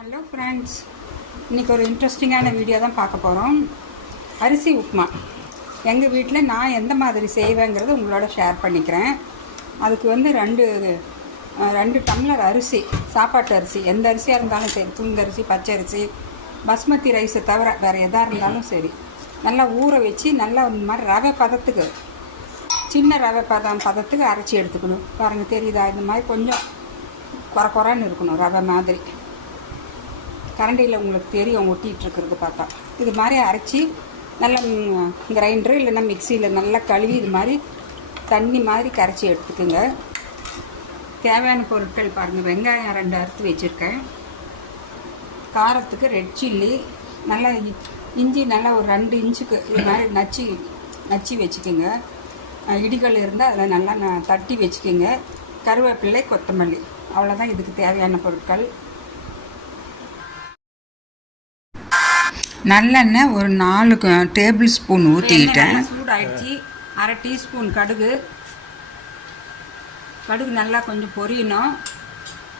Hello friends இன்றைக்கி ஒரு இன்ட்ரெஸ்டிங்கான வீடியோ தான் பார்க்க போகிறோம் அரிசி உப்புமா. எங்கள் வீட்டில் நான் எந்த மாதிரி செய்வேங்கிறத உங்களோட ஷேர் பண்ணிக்கிறேன். அதுக்கு வந்து ரெண்டு ரெண்டு டம்ளர் அரிசி சாப்பாட்டு அரிசி. எந்த அரிசியாக இருந்தாலும் சரி புழுங்கரிசி பச்சை அரிசி பஸ்மதி ரைஸை தவிர வேறு எதாக இருந்தாலும் சரி நல்லா ஊற வச்சு நல்லா இந்த மாதிரி ரவை பதத்துக்கு சின்ன ரவை பதம் பதத்துக்கு அரைச்சி எடுத்துக்கணும். பாருங்கள் தெரியுதா? இந்த மாதிரி கொஞ்சம் குறை குறைன்னு இருக்கணும் ரவை மாதிரி. கரண்டியில் உங்களுக்கு தெரியும் ஒட்டிகிட்டு இருக்கிறது பார்த்தா. இது மாதிரி அரைச்சி நல்லா கிரைண்டரு இல்லைன்னா மிக்சியில் நல்லா கழுவி இது மாதிரி தண்ணி மாதிரி கரைச்சி எடுத்துக்கோங்க. தேவையான பொருட்கள் பாருங்கள் வெங்காயம் ரெண்டு அறுத்து வச்சுருக்கேன். காரத்துக்கு ரெட் சில்லி நல்லா இ- இஞ்சி நல்லா ஒரு ரெண்டு இன்ச்சுக்கு இது மாதிரி நச்சு நச்சு வச்சுக்கோங்க. இடிகள் இருந்தால் அதை நல்லா ந- தட்டி வச்சுக்கோங்க. கருவேப்பிள்ளை கொத்தமல்லி. அவ்வளோதான் இதுக்கு தேவையான பொருட்கள். நல்லெண்ணெய் ஒரு நாலு டேபிள் ஸ்பூன் ஊற்றிக்கிட்டேன் சூடாயிடுச்சு. அரை டீஸ்பூன் கடுகு. கடுகு நல்லா கொஞ்சம் பொரியணும்.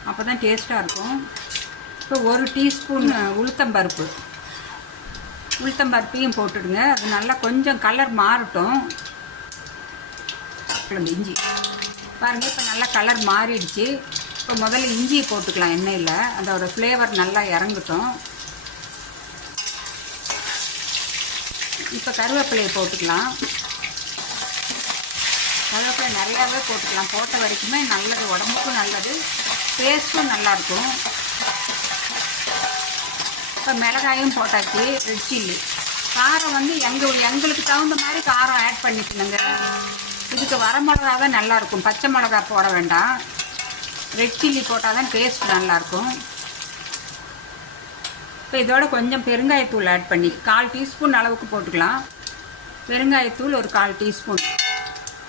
அப்போ தான் டேஸ்ட்டாக இருக்கும். இப்போ ஒரு டீஸ்பூன் உளுத்தம்பருப்பு உளுத்தம்பருப்பையும் போட்டுடுங்க. அது நல்லா கொஞ்சம் கலர் மாறட்டும். இஞ்சி. பாருங்கள் இப்போ நல்லா கலர் மாறிடுச்சு. இப்போ முதல்ல இஞ்சியை போட்டுக்கலாம் எண்ணெயில். அதோட ஃப்ளேவர் நல்லா இறங்கட்டும். இப்போ கருவேப்பிலையை போட்டுக்கலாம். கருவேப்பிலை நிறையாவே போட்டுக்கலாம். போட்ட வரைக்குமே நல்லது உடம்புக்கும் நல்லது டேஸ்ட்டும் நல்லாயிருக்கும் இப்போ மிளகாயும் போட்டாச்சு ரெட் சில்லி காரம் வந்து எங்கள் எங்களுக்கு தகுந்த மாதிரி காரம் ஆட் பண்ணிக்கணுங்க. இதுக்கு வர மிளகா தான் நல்லாயிருக்கும் பச்சை மிளகா போட வேண்டாம். ரெட் சில்லி போட்டால் தான் டேஸ்ட் நல்லாயிருக்கும் இப்போ இதோட கொஞ்சம் பெருங்காயத்தூள் ஆட் பண்ணி கால் டீஸ்பூன் அளவுக்கு போட்டுக்கலாம். பெருங்காயத்தூள் ஒரு கால் டீஸ்பூன்.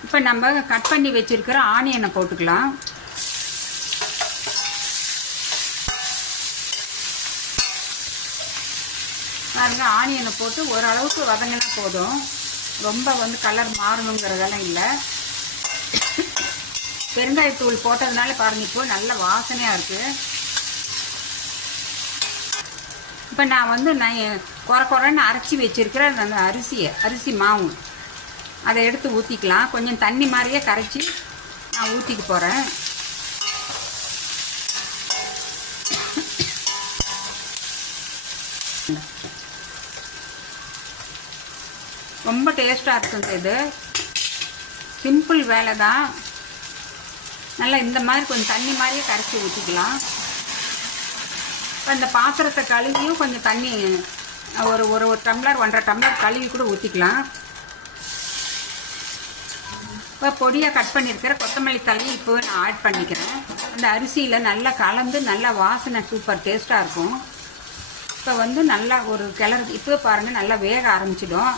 இப்போ நம்ம கட் பண்ணி வச்சிருக்கிற ஆனியனை போட்டுக்கலாம். பாருங்க ஆனியனை போட்டு ஓரளவுக்கு வதங்கினா போதும். ரொம்ப வந்து கலர் மாறணுங்கிறதெல்லாம் இல்லை. பெருங்காயத்தூள் போட்டதுனால பாருங்க இப்போ நல்ல வாசனையாக இருக்குது இப்போ நான் வந்து நான் குறை குறைன்னு அரைச்சி வச்சிருக்கிற அந்த அரிசியை அரிசி மாவு. அதை எடுத்து ஊற்றிக்கலாம் கொஞ்சம் தண்ணி மாதிரியே கரைச்சி நான் ஊற்றிக்க போகிறேன் ரொம்ப டேஸ்ட்டாக இருக்குது இது. சிம்பிள் வேலை தான் நல்லா இந்த மாதிரி கொஞ்சம் தண்ணி மாதிரியே கரைச்சி ஊற்றிக்கலாம் இப்போ இந்த பாத்திரத்தை கழுவியும் கொஞ்சம் தண்ணி ஒரு ஒரு ஒரு டம்ளர் ஒன்றரை டம்ளர் கழுவி கூட ஊற்றிக்கலாம் இப்போ பொடியாக கட் பண்ணியிருக்கிற கொத்தமல்லி தழையும் இப்போ நான் ஆட் பண்ணிக்கிறேன். அந்த அரிசியில் நல்லா கலந்து நல்லா வாசனை சூப்பர் டேஸ்ட்டாக இருக்கும். இப்போ வந்து நல்லா ஒரு கிளறு இப்போ பாருங்கள் நல்லா வேக ஆரம்பிச்சிடும்.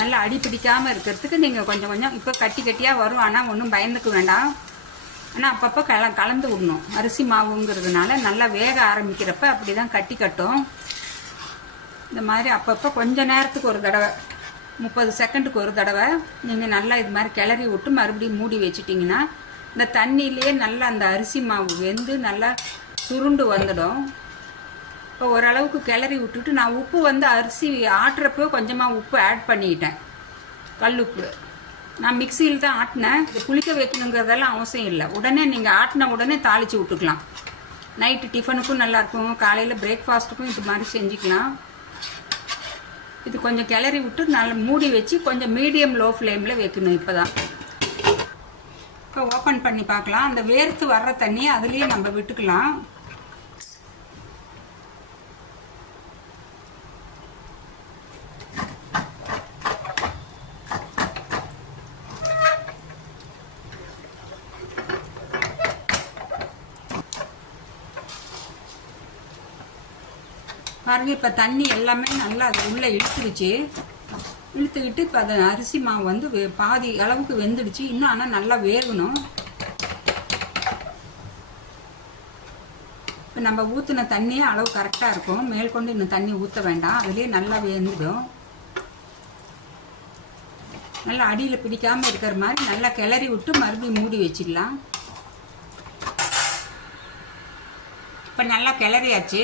நல்லா அடி பிடிக்காமல் இருக்கிறதுக்கு நீங்கள் கொஞ்சம் கொஞ்சம் இப்போ கட்டி கட்டியாக வரும். ஆனால் ஒன்றும் பயந்துக்க வேண்டாம். ஆனால் அப்பப்போ கல கலந்து விடணும். அரிசி மாவுங்கிறதுனால நல்லா வேக ஆரம்பிக்கிறப்ப அப்படி தான் கட்டி கட்டும். இந்த மாதிரி அப்பப்போ கொஞ்ச நேரத்துக்கு ஒரு தடவை முப்பது செகண்டுக்கு ஒரு தடவை நீங்கள் நல்லா இது மாதிரி கிளறி விட்டு மறுபடியும் மூடி வச்சிட்டிங்கன்னா இந்த தண்ணியிலேயே நல்லா அந்த அரிசி மாவு வெந்து நல்லா சுருண்டு வந்துடும். இப்போ ஓரளவுக்கு கிளறி விட்டுட்டு நான் உப்பு வந்து அரிசி ஆட்டுறப்போ கொஞ்சமாக உப்பு ஆட் பண்ணிக்கிட்டேன் கல் உப்பு நான் மிக்சியில் தான் ஆட்டினேன். இது புளிக்க வைக்கணுங்கிறதெல்லாம் அவசியம் இல்லை. உடனே நீங்கள் ஆட்டின உடனே தாளித்து விட்டுக்கலாம். நைட்டு டிஃபனுக்கும் நல்லாயிருக்கும் காலையில் பிரேக்ஃபாஸ்ட்டுக்கும் இது மாதிரி செஞ்சுக்கலாம். இது கொஞ்சம் கிளறி விட்டு நல்லா மூடி வச்சு கொஞ்சம் மீடியம் லோ ஃப்ளேமில் வைக்கணும் இப்போ தான் இப்போ ஓப்பன் பண்ணி பார்க்கலாம். அந்த வேர்த்து வர்ற தண்ணியை அதுலேயே நம்ம விட்டுக்கலாம். பாருங்க இப்போ தண்ணி எல்லாமே நல்லா அது உள்ளே இழுத்துருச்சு. இழுத்துக்கிட்டு இப்போ அதை அரிசி மாவு வந்து பாதி அளவுக்கு வெந்துடுச்சு. இன்னும் ஆனால் நல்லா வேகணும். இப்போ நம்ம ஊற்றின தண்ணியே அளவு கரெக்டாக இருக்கும். மேற்கொண்டு இன்னும் தண்ணி ஊற்ற வேண்டாம். அதுலேயே நல்லா வெந்துடும். நல்லா அடியில் பிடிக்காமல் இருக்கிற மாதிரி நல்லா கிளறி விட்டு மறுபடியும் மூடி வச்சிடலாம். இப்போ நல்லா கிளறியாச்சு.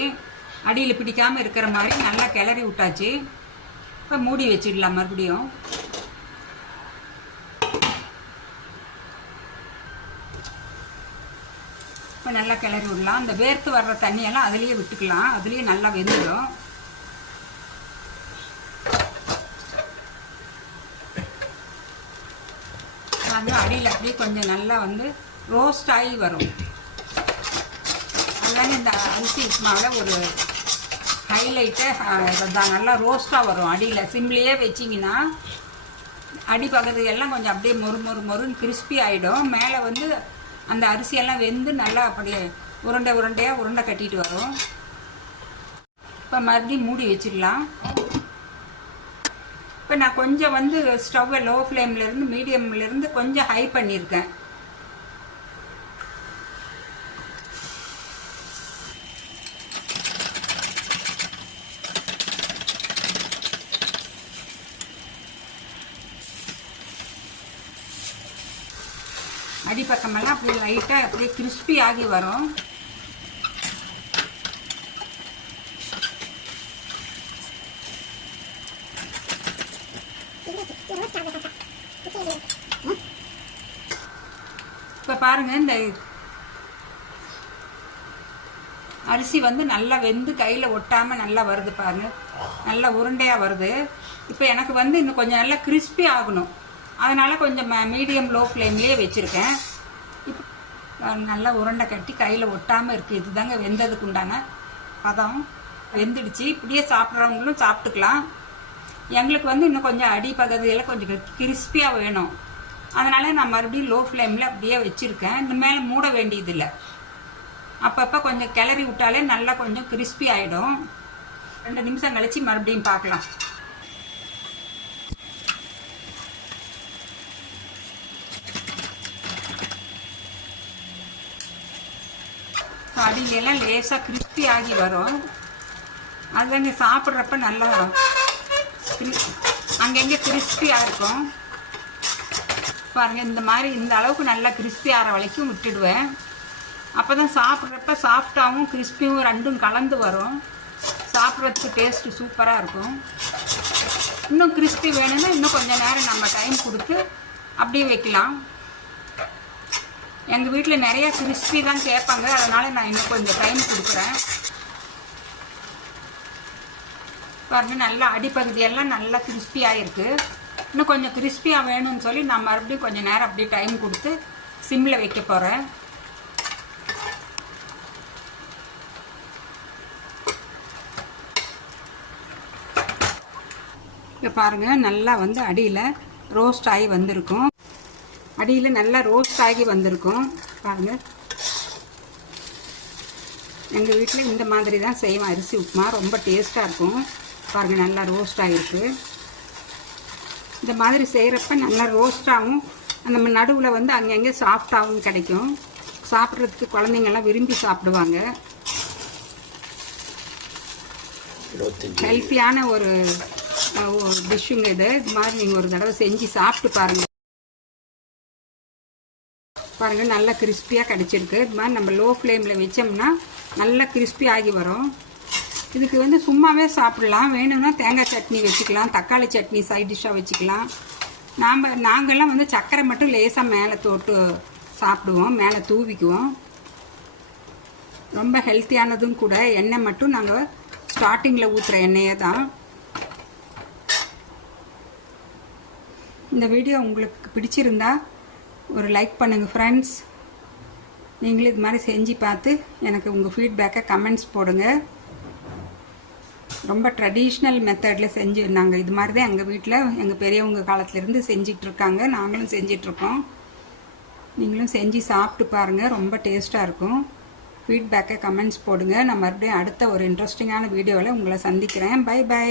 அடியில் பிடிக்காமல் இருக்கிற மாதிரி நல்லா கிளறி விட்டாச்சு. இப்போ மூடி வச்சிடலாம் மறுபடியும். இப்போ நல்லா கிளறி விடலாம். அந்த வேர்த்து வர்ற தண்ணியெல்லாம் அதுலேயே விட்டுக்கலாம். அதுலேயே நல்லா வெந்துடும். வந்து அடியில் அப்படியே கொஞ்சம் நல்லா வந்து ரோஸ்ட் ஆகி வரும். அதுதாங்க இந்த அரிசி உப்புமாவில் ஒரு ஹைலைட்டை நல்லா ரோஸ்ட்டாக வரும் அடியில். சிம்லேயே வச்சிங்கன்னா அடி பக்கத்து எல்லாம் கொஞ்சம் அப்படியே மொறு மொறு மொறுன்னு கிறிஸ்பி ஆகிடும் மேலே வந்து அந்த அரிசியெல்லாம் வெந்து நல்லா அப்படியே உருண்டை உருண்டையாக உருண்டை கட்டிட்டு வரும். இப்போ மறுபடியும் மூடி வச்சிடலாம். இப்போ நான் கொஞ்சம் வந்து ஸ்டவ்வை லோ ஃப்ளேம்லேருந்து மீடியம்லேருந்து கொஞ்சம் ஹை பண்ணியிருக்கேன். அடிப்பக்கமெல்லாம் அப்படியே லைட்டாக அப்படியே கிறிஸ்பி ஆகி வரும். இப்போ பாருங்கள் இந்த அரிசி வந்து நல்லா வெந்து கையில் ஒட்டாமல் நல்லா வருது பாருங்கள் நல்லா உருண்டையாக வருது. இப்போ எனக்கு வந்து இன்னும் கொஞ்சம் நல்லா கிறிஸ்பி ஆகணும். அதனால் கொஞ்சம் மீடியம் லோ ஃப்ளேம்லேயே வச்சுருக்கேன். இப்போ நல்லா உருண்டை கட்டி கையில் ஒட்டாமல் இருக்குது இதுதாங்க வெந்ததுக்கு உண்டான பதம். வெந்துடுச்சு. இப்படியே சாப்பிட்றவங்களும் சாப்பிட்டுக்கலாம். எங்களுக்கு வந்து இன்னும் கொஞ்சம் அடி பகுதியில் கொஞ்சம் கிறிஸ்பியாக வேணும். அதனால் நான் மறுபடியும் லோ ஃப்ளேமில் அப்படியே வச்சுருக்கேன். இந்த மேலே மூட வேண்டியதில்லை. அப்பப்போ கொஞ்சம் கிளறி விட்டாலே நல்லா கொஞ்சம் கிறிஸ்பி ஆகிடும் ரெண்டு நிமிஷம் கழித்து மறுபடியும் பார்க்கலாம். அடியிலெல்லாம் லேசாக கிறிஸ்பி ஆகி வரும். அது வந்து சாப்பிட்றப்ப நல்லா அங்கங்கே கிறிஸ்பியாக இருக்கும்? பாருங்கள் இந்த மாதிரி இந்த அளவுக்கு நல்லா கிறிஸ்பி ஆகிற வரைக்கும் விட்டுடுவேன். அப்போ தான் சாப்பிட்றப்ப சாஃப்டாகவும் கிறிஸ்பியும் ரெண்டும் கலந்து வரும். சாப்பிட்றதுக்கு டேஸ்ட்டு சூப்பராக இருக்கும். இன்னும் கிறிஸ்பி வேணும்னா இன்னும் கொஞ்சம் நேரம் நம்ம டைம் கொடுத்து அப்படியே வைக்கலாம். எங்கள் வீட்டில் நிறைய கிறிஸ்பி தான் கேட்பாங்க. அதனால் நான் இன்னும் கொஞ்சம் டைம் கொடுக்குறேன். பாருங்க நல்லா அடிப்பகுதியெல்லாம் நல்லா கிறிஸ்பியாக இருக்குது இன்னும் கொஞ்சம் கிறிஸ்பியாக வேணும்னு சொல்லி நான் மறுபடியும் கொஞ்சம் நேரம் அப்படியே டைம் கொடுத்து சிம்மில் வைக்க போகிறேன் இப்போ பாருங்கள் நல்லா வந்து அடியில் ரோஸ்ட் ஆகி வந்திருக்கும். அடியில் நல்லா ரோஸ்ட் ஆகி வந்திருக்கும். பாருங்கள் எங்கள் வீட்டில் இந்த மாதிரி தான் செய்வோம் அரிசி உப்புமா ரொம்ப டேஸ்ட்டாக இருக்கும். பாருங்கள் நல்லா ரோஸ்ட் ஆகிருக்கு இந்த மாதிரி செய்கிறப்ப நல்லா ரோஸ்ட்டாகவும் நம்ம நடுவில் வந்து அங்கங்கே சாஃப்டாகவும் கிடைக்கும். சாப்பிட்றதுக்கு குழந்தைங்கள்லாம் விரும்பி சாப்பிடுவாங்க. ஹெல்த்தியான ஒரு டிஷ்ஷுங்க இது. இது மாதிரி நீங்கள் ஒரு தடவை செஞ்சு சாப்பிட்டு பாருங்கள் பாருங்கள் நல்லா கிறிஸ்பியாக கிடச்சிருக்கு. இது மாதிரி நம்ம லோ ஃப்ளேமில் வச்சோம்னா நல்லா கிறிஸ்பி ஆகி வரும். இதுக்கு வந்து சும்மாவே சாப்பிடலாம். வேணும்னா தேங்காய் சட்னி வச்சுக்கலாம் தக்காளி சட்னி சைட் டிஷ்ஷாக வச்சுக்கலாம். நாம் நாங்கள்லாம் வந்து சர்க்கரை மட்டும் லேசாக மேலே தொட்டு சாப்பிடுவோம். மேலே தூவிக்குவோம். ரொம்ப ஹெல்த்தியானதும் கூட எண்ணெய் மட்டும் நாங்கள் ஸ்டார்டிங்கில் ஊற்றுற எண்ணெயே தான். இந்த வீடியோ உங்களுக்கு பிடிச்சிருந்தா ஒரு லைக் பண்ணுங்கள் ஃப்ரெண்ட்ஸ் நீங்களும் இது மாதிரி செஞ்சு பார்த்து எனக்கு உங்கள் ஃபீட்பேக்கை கமெண்ட்ஸ் போடுங்க. ரொம்ப ட்ரெடிஷ்னல் மெத்தடில் செஞ்சு நாங்கள் இது மாதிரி தான் எங்கள் வீட்டில் எங்கள் பெரியவங்க காலத்துலேருந்து செஞ்சிட்ருக்காங்க நாங்களும் செஞ்சிட்ருக்கோம் நீங்களும் செஞ்சு சாப்பிட்டு பாருங்கள் ரொம்ப டேஸ்ட்டாக இருக்கும். ஃபீட்பேக்கை கமெண்ட்ஸ் போடுங்க. நான் மறுபடியும் அடுத்த ஒரு இன்ட்ரெஸ்டிங்கான வீடியோவில் உங்களை சந்திக்கிறேன். By by